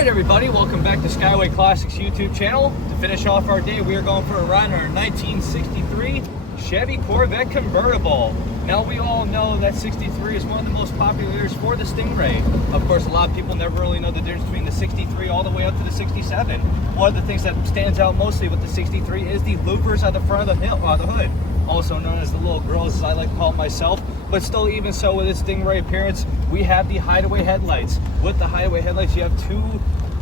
Alright everybody, welcome back to Skyway Classics YouTube channel. To finish off our day, we are going for a ride in our 1963 Chevy Corvette Convertible. Now we all know that 63 is one of the most popular years for the Sting Ray. Of course, a lot of people never really know the difference between the 63 all the way up to the 67. One of the things that stands out mostly with the 63 is the louvers at the front of the hood, also known as the little grills, as I like to call it myself. But still, even so, with its Sting Ray appearance, we have the hideaway headlights. With the hideaway headlights, you have two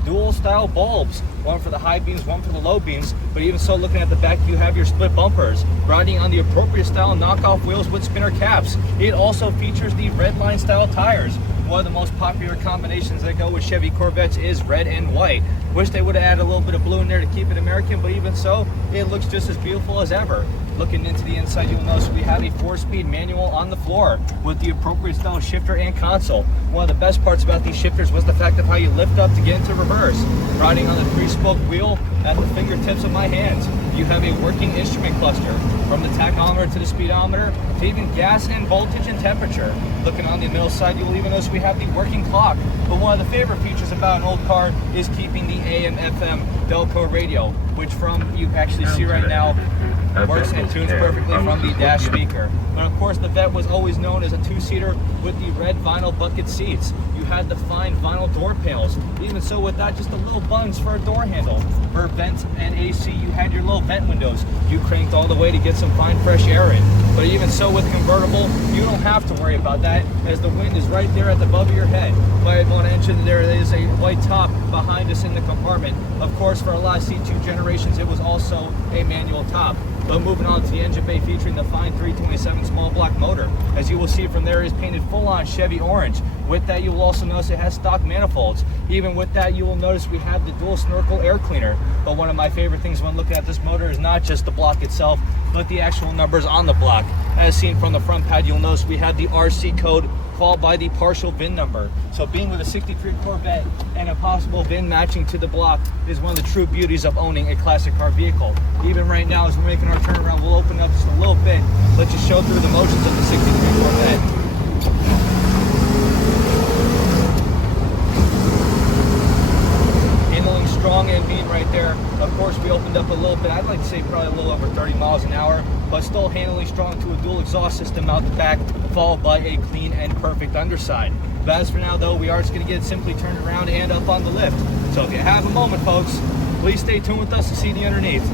dual style bulbs, one for the high beams, one for the low beams. But even so, looking at the back, you have your split bumpers, riding on the appropriate style knockoff wheels with spinner caps. It also features the red line style tires. One of the most popular combinations that go with Chevy Corvettes is red and white. Wish they would have added a little bit of blue in there to keep it American, but even so, it looks just as beautiful as ever. Looking into the inside, you'll notice we have a 4-speed manual on the floor with the appropriate style shifter and console. One of the best parts about these shifters was the fact of how you lift up to get into reverse. Riding on the 3-spoke wheel at the fingertips of my hands, you have a working instrument cluster, from the tachometer to the speedometer to even gas and voltage and temperature. Looking on the middle side, you'll even notice we have the working clock. But one of the favorite features about an old car is keeping the AM/FM Delco radio, which you actually see right now works and tunes perfectly from the dash speaker. But of course, the Vette was always known as a 2-seater with the red vinyl bucket seats. You had the fine vinyl door panels. Even so, with that, just the little buttons for a door handle. For vent and AC, you had your little vent windows. You cranked all the way to get some fine fresh air in. But even so, with Convertible, you don't have to worry about that, as the wind is right there at the above of your head. But I want to mention there is a white top behind us in the compartment. Of course, for a lot of C2 generations, it was also a manual top. But moving on to the engine bay, featuring the fine 327 small block motor. As you will see from there, is painted full-on Chevy orange. With that, you will also notice it has stock manifolds. Even with that, you will notice we have the dual snorkel air cleaner. But one of my favorite things when looking at this motor is not just the block itself, but the actual numbers on the block. As seen from the front pad, you'll notice we have the RC code followed by the partial VIN number. So being with a 63 Corvette and a possible VIN matching to the block is one of the true beauties of owning a classic car vehicle. Even right now, as we're making our turnaround, we'll open up just a little bit, let you show through the motions of the 63 Corvette. Strong and mean right there. Of course, we opened up a little bit, I'd like to say probably a little over 30 miles an hour, but still handling strong to a dual exhaust system out the back, followed by a clean and perfect underside. But as for now though, we are just going to get it simply turned around and up on the lift. So if you have a moment, folks, please stay tuned with us to see the underneath.